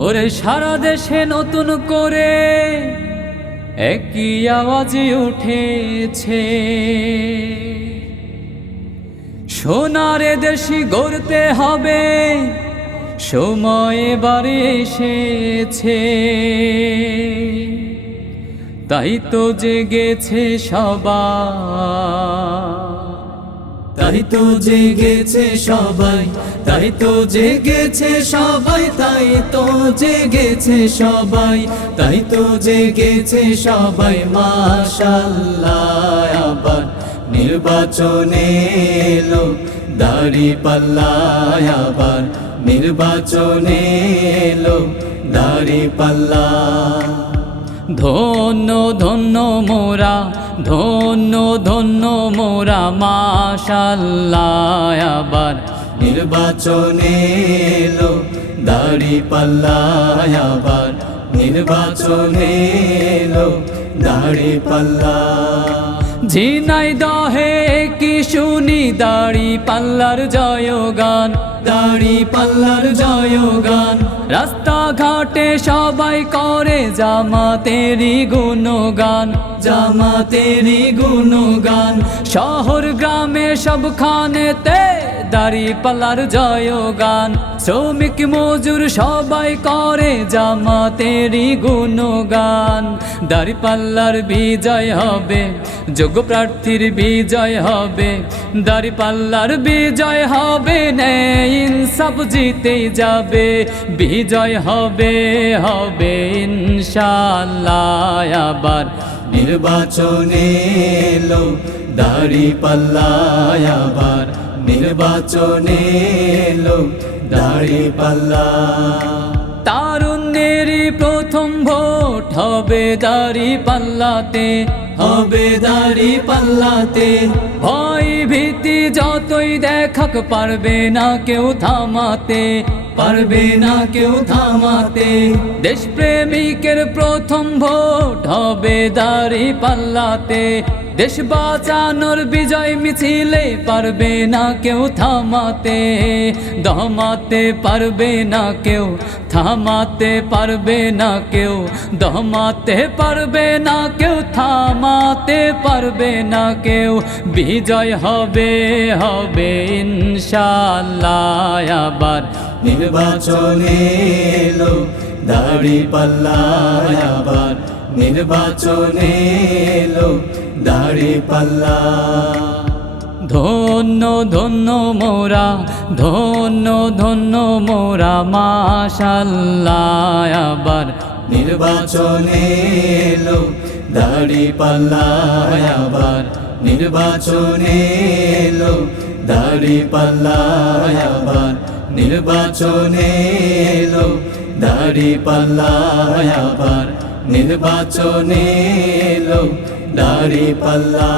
ওরে সারা দেশে নতুন করে একই আওয়াজ উঠেছে, সোনার দেশি গড়তে হবে, সময় এবারে এসেছে। তাই তো জেগেছে সবাই, তাই তো জেগেছে সবাই, তাই তো জেগেছে সবাই, তাই তো জেগেছে সবাই, তাই তো জেগেছে সবাই। মাশাআল্লাহ আবার নির্বাচনে এলো দাঁড়িপাল্লা, আবার নির্বাচনে এলো দাঁড়িপাল্লা। ধন্য ধন্য মোরা, ধন্য ধন্য মোরা, মাশাআল্লাহ আবার নির্বাচনে এলো দাঁড়িপাল্লা, আবার নির্বাচনে এলো দাঁড়িপাল্লা। ঝিনাইদহে কি শুনি দাঁড়িপাল্লার জয়গান, দাঁড়িপাল্লার জয়গান। রাস্তাঘাটে সবাই করে জামাতেরই গুণগান, জামাতেরই গুণগান। শহর গ্রামে সবখানেতে দাঁড়িপাল্লার জয়গান। শ্রমিক মজুর সবাই করে জামাতেরই গুণগান। দাঁড়িপাল্লার বিজয় হবে, যোগ্য প্রার্থীর বিজয় হবে, দাঁড়িপাল্লার বিজয় হবে, ন্যায় ইনসাফ জিতেই যাবে, বিজয় হবে হবে ইনশাআল্লাহ। আবার নির্বাচনে এলো দাঁড়িপাল্লা, আবার নির্বাচনে এলো দাঁড়িপাল্লা। তারুণ্যেরই প্রথম ভোট হবে দাঁড়িপাল্লাতে, হবে দাঁড়িপাল্লাতে। ভয় ভীতি যতই দেখাক পারবে না কেউ থামাতে, পারবে না কেউ থামাতে। দেশপ্রেমিকের প্রথম ভোট হবে দাঁড়িপাল্লাতে, দেশ বাঁচানোর বিজয় মিছিলে পারবে না কেউ থামাতে, দমাতে পারবে না কেউ, থামাতে পারবে না কেউ, দমাতে পারবে না কেউ, থামাতে পারবে না কেউ, বিজয় হবে হবে ইনশাআল্লাহ। আবার নির্বাচনে এলো দাঁড়িপাল্লা, আবার নির্বাচনে এলো দাঁড়িপাল্লা। ধন্য ধন্য মোরা, ধন্য ধন্য মোরা, মাশাআল্লাহ আবার নির্বাচনে এলো দাঁড়িপাল্লা, আবার নির্বাচনে এলো দাঁড়িপাল্লা, আবার নির্বাচনে এলো দাঁড়িপাল্লা, আবার নির্বাচনে এলো দাঁড়িপাল্লা।